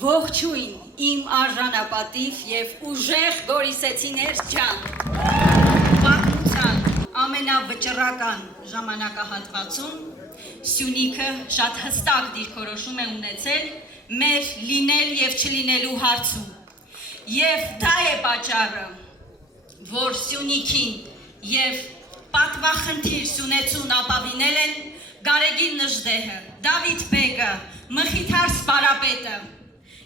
Ողջույն իմ արժանապատիվ եւ ուժեղ գորիսեցիներ ջան։ Պատմության ամենավճռական ժամանակահատվածում Սյունիքը շատ հստակ դիրքորոշում է ունեցել մեր լինել եւ չլինելու հարցում։ Եվ դա է պատճառը, որ Սյունիքին եւ պատվախնդիր Սյունեցուն ապավինել են Գարեգին Նժդեհը, Դավիթ Բեգը, Մխիթար Սպարապետը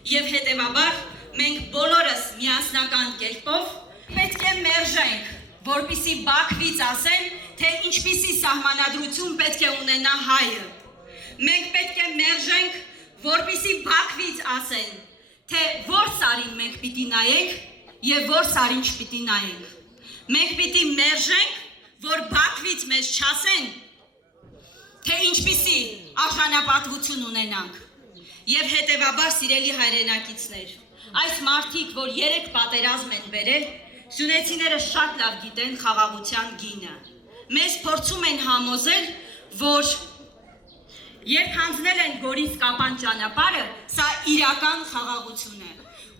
եւ հետեւաբար մենք բոլորս միասնական կերպով պետք է մերժենք, որպեսզի Բաքվից ասեն, թե ինչպիսի սահմանադրություն պետք է ունենա հայը։ Մենք պետք է մերժենք, որպեսզի Բաքվից ասեն, թե որ սարին մենք պիտի նայենք եւ որ սարին չպիտի նայենք։ Մենք պիտի մերժենք, որ Բաքվից մեզ չասեն, թե ինչպիսի արժանապատվություն ունենանք։ Եվ հետևաբար սիրելի հայրենակիցներ, այս մարդիկ, որ 3 պատերազմ են բերել, սյունեցիները շատ լավ գիտեն խաղաղության գինը։ Մեզ փորձում են համոզել, որ երբ հանձնել են Գորիս-Կապան ճանապարհը, սա իրական խաղաղություն է։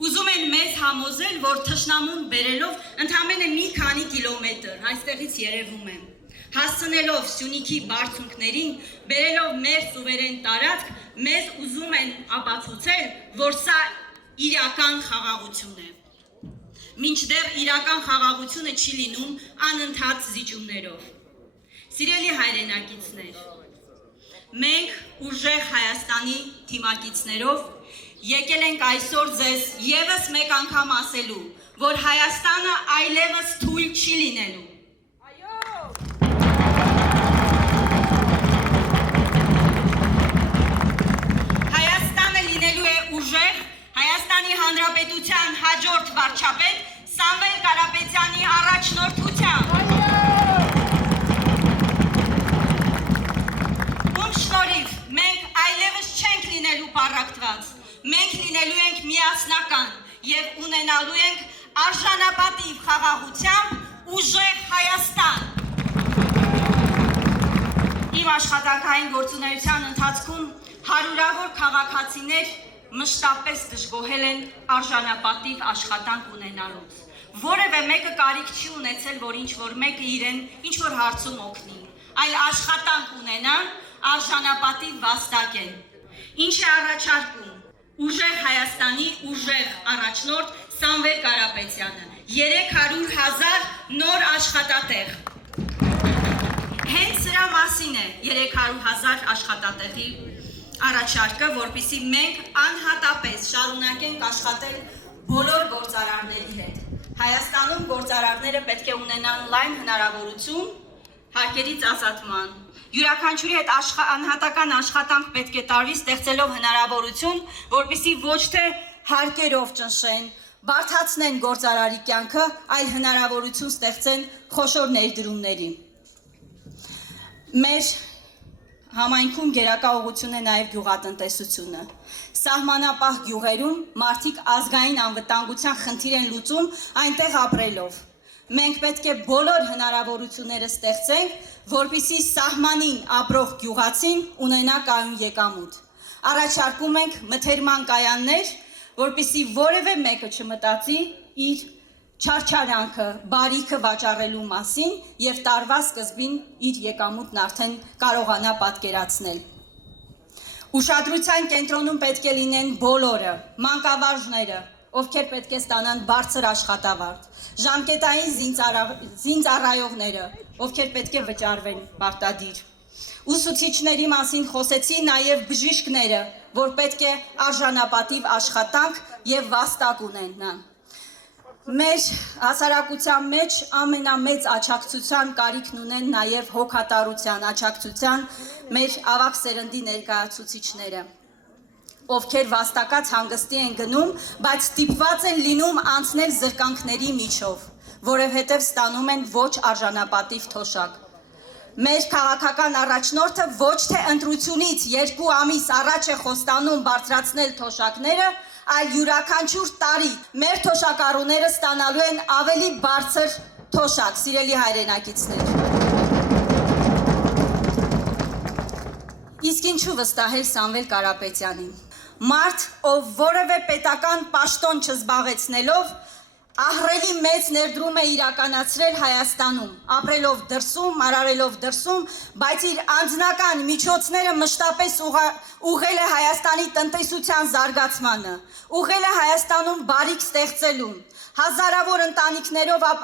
Ուզում են մեզ համոզել, որ թշնամուն բերելով ընդամենը մի քանի կիլոմետր, այստեղից երևում է, հասցնելով Սյունիքի բարձունքներին, բերելով մեր սուվերեն տարածք, մեզ ուզում են ապացուցել, որ սա իրական խաղաղություն է։ Մինչդեռ իրական խաղաղությունը չի լինում անընդհատ զիջումներով։ Սիրելի հայրենակիցներ, մենք ուժեղ Հայաստանի թիմակիցներով եկել ենք այսօր ձեզ եւս մեկ անգամ ասելու, որ Հայաստանը այլևս թույլ չի լինելու։ Հայաստանի Հանրապետության հաջորդ վարչապետ Սամվել Կարապետյանի առաջնորդությամբ։ Ում շնորհիվ մենք այլևս չենք լինելու պառակտված, մենք լինելու ենք միասնական եւ ունենալու ենք արժանապատիվ խաղաղությամբ ուժեղ Հայաստան։ Իմ աշխատանքային գործունեության ընթացքում հարյուրավոր քաղաքացիներ մշտապես դժգոհել են արժանապատիվ աշխատանք ունենալուց։ Որևէ մեկը կարիք չի ունեցել, որ ինչ-որ մեկը իրեն ինչ-որ հարցում օգնի, այլ աշխատանք ունենան, արժանապատիվ վաստակեն։ Ինչ է առաջարկում ուժեղ Հայաստանի ուժեղ առաջնորդ Սամվել Կարապետյանը, 300,000 նոր աշխատատեղ։ Հենց սրա մասին է 300,000 աշխատատեղի առաջարկը, որպեսզի մենք անհատապես շարունակենք աշխատել բոլոր գործարարների հետ։ Հայաստանում գործարարները պետք է ունենան լայն հնարավորություն հարկերից ազատման։ Յուրաքանչյուրի հետ անհատական աշխատանք պետք է տարվի, ստեղծելով հնարավորություն, որպեսզի ոչ թե հարկերով ճնշեն, բարդացնեն գործարարի կյանքը, այլ հնարավորություն ստեղծեն խոշոր ներդրումների։ Մեր համայնքում գերակա ուղղություն է նաև գյուղատնտեսությունը։ Սահմանապահ գյուղերում մարդիկ ազգային անվտանգության խնդիր են լուծում այնտեղ ապրելով։ Մենք պետք է բոլոր հնարավորությունները ստեղծենք, որպեսզի սահմանին ապրող գյուղացին ունենա կայուն եկամուտ։ Առաջարկում ենք մթերման կայաններ, որպեսզի որևէ մեկը չմտածի իր չարչարանքը, բարիքը վաճառելու մասին եւ տարվա սկզբին իր եկամուտն արդեն կարողանա պատկերացնել։ Ուշադրության կենտրոնում պետք է լինեն բոլորը, մանկավարժները, ովքեր պետք է ստանան բարձր աշխատավարձ, ժամկետային զինծառայողները, ովքեր պետք է վճարվեն պարտադիր։ Ուսուցիչների մասին խոսեցի նաև բժիշկները, որ պետք է արժանապատիվ աշխատանք եւ վաստակ ունենան։ Մեր հասարակության մեջ ամենամեծ աջակցության կարիքն ունեն նաև հոգատարության աջակցության մեր ավագ սերնդի ներկայացուցիչները, ովքեր վաստակած հանգստի են գնում, բայց ստիպված են լինում անցնել զրկանքների միջով, որովհետև ստանում են ոչ արժանապատիվ թոշակ։ Մեր քաղաքական առաջնորդը ոչ թե ընտրությունից 2 ամիս առաջ է խոստանում բարձրացնել թոշակները, այլ յուրաքանչյուր տարի մեր թոշակառուները ստանալու են ավելի բարձր թոշակ, սիրելի հայրենակիցներ։ Իսկ ինչու վստահել Սամվել Կարապետյանին։ մարդ, ով որևէ պետական պաշտոն չզբաղեցնելով, ահռելի մեծ ներդրում է իրականացրել Հայաստանում, ապրելով դրսում, արարելով դրսում, բայց իր անձնական միջոցները մշտապես ուղղել է Հայաստանի տնտեսության զարգացմանը, ուղղել է Հայաստանում բարիք ստեղծելուն, հազարավոր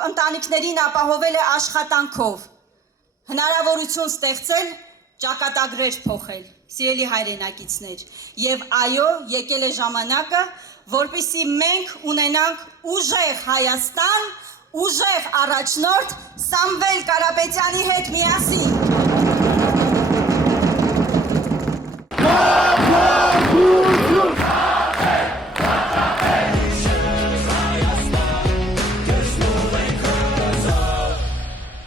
ընտանիքներին ապահովել է աշխատանքով, հնարավորություն ստեղծել, ճակատագրեր փոխել, սիրելի հայրենակիցներ, եւ այո, եկել է ժամանակը, որպեսզի մենք ունենանք ուժեղ Հայաստան, ուժեղ առաջնորդ Սամվել Կարապետյանի հետ միասին։